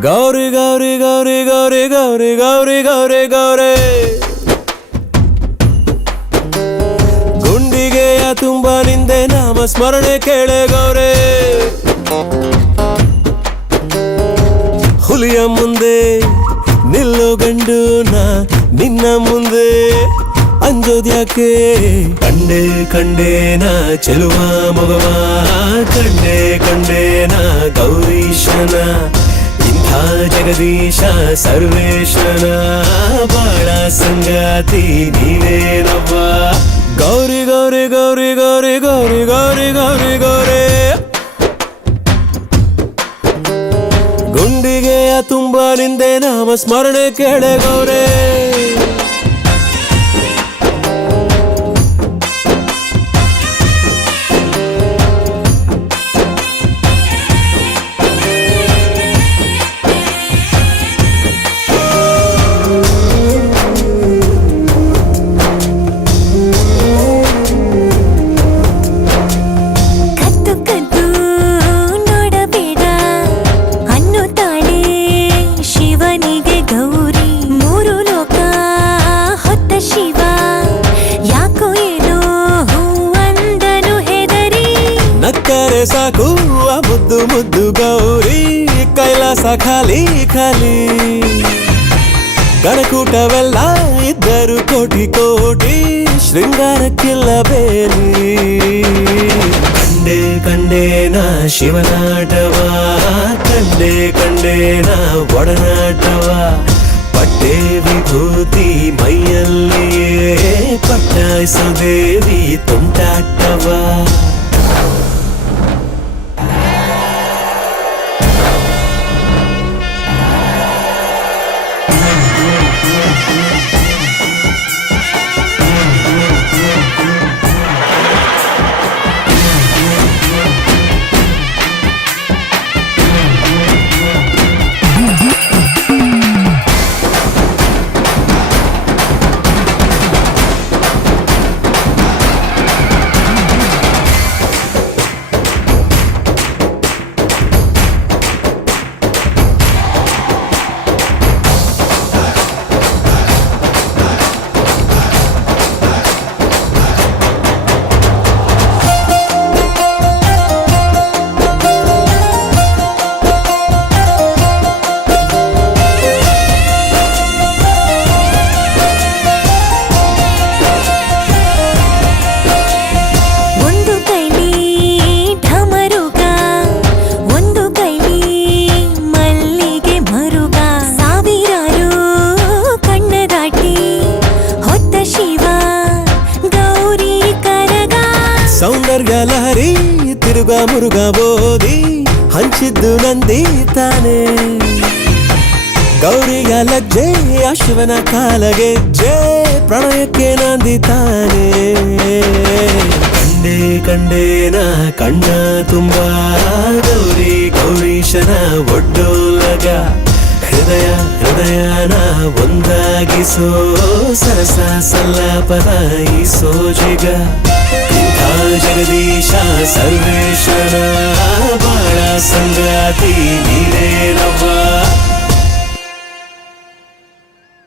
ಗೌರಿ ಗೌರಿ ಗೌರಿ ಗೌರಿ ಗೌರಿ ಗೌರಿ ಗೌರಿ ಗೌರಿ. ಗುಂಡಿಗೆಯ ತುಂಬ ನಿಂದೆ ನಾಮ ಸ್ಮರಣೆ ಕೇಳೆ ಗೌರಿ. ಹುಲಿಯ ಮುಂದೆ ನಿಲ್ಲೋ ಗಂಡು ನಾ ನಿನ್ನ ಮುಂದೆ. ಅಂಜೋದ್ಯಾಕೆ ಕಂಡೆ ಕಂಡೇನ ಚೆಲುವ ಮಗವ. ಕಂಡೆ ಕಂಡೇನ ಗೌರೀಶನ. ಇಂಥ ಜಗದೀಶ ಸರ್ವೇಶನ ಬಾಳ ಸಂಗಾತಿ ನೀನೇನವ್ವ ಗೌರಿ ಗೌರಿ ಗೌರಿ ಗೌರಿ ಗೌರಿ ಗೌರಿ ಗೌರಿ ಗೌರಿ. ಗುಂಡಿಗೆಯ ತುಂಬ ನಿಂದೆ ನಾಮ ಸ್ಮರಣೆ ಕೇಳೆ ಗೌರೇ. సాకు ఆ ముద్దు ముద్దు గౌరీ కైలాస ఖాళీ ఖాళీ. గడకూట వెళ్ళ ఇద్దరు కోటి కోటి శృంగార కిల్ల బేలి. కండే కండే నా శివనాటవా కండే కండే నా వడనాటవా. పట్టే విభూతి ಮೈಯಲ್ಲಿಯೇ పట్టాయి ಸುದೇವಿ తుంటాటవా. ಸೌಂದರ್ಯ ಲಹರಿ, ತಿರುಗ ಮುರುಗ ಬೋದಿ ಹಂಚಿದ್ದು ನಂದಿ ತಾನೆ. ಗೌರಿಯ ಲಜ್ಜೆ ಶಿವನ ಕಾಲಗೆಜ್ಜೆ ಪ್ರಣಯಕ್ಕೆ ನಂದಿತಾನೆ ತಾನೆ. ಕಂಡೆ ಕಂಡೇನ ಕಣ್ಣ ತುಂಬ, ಗೌರಿ ಗೌರೀಶನ ಒಡ್ಡೋಲಗ. ಹೃದಯ ಹೃದಯನ ಒಂದಾಗಿಸೋ ಸರಸ ಸಲ್ಲಾಪದ ಈ ಸೋಜಿಗ ಇಂಥ ಜಗದೀಶ ಸರ್ವೇಶ್ವರ ಬಾಳ ಸಂಗಾತಿ ನೀ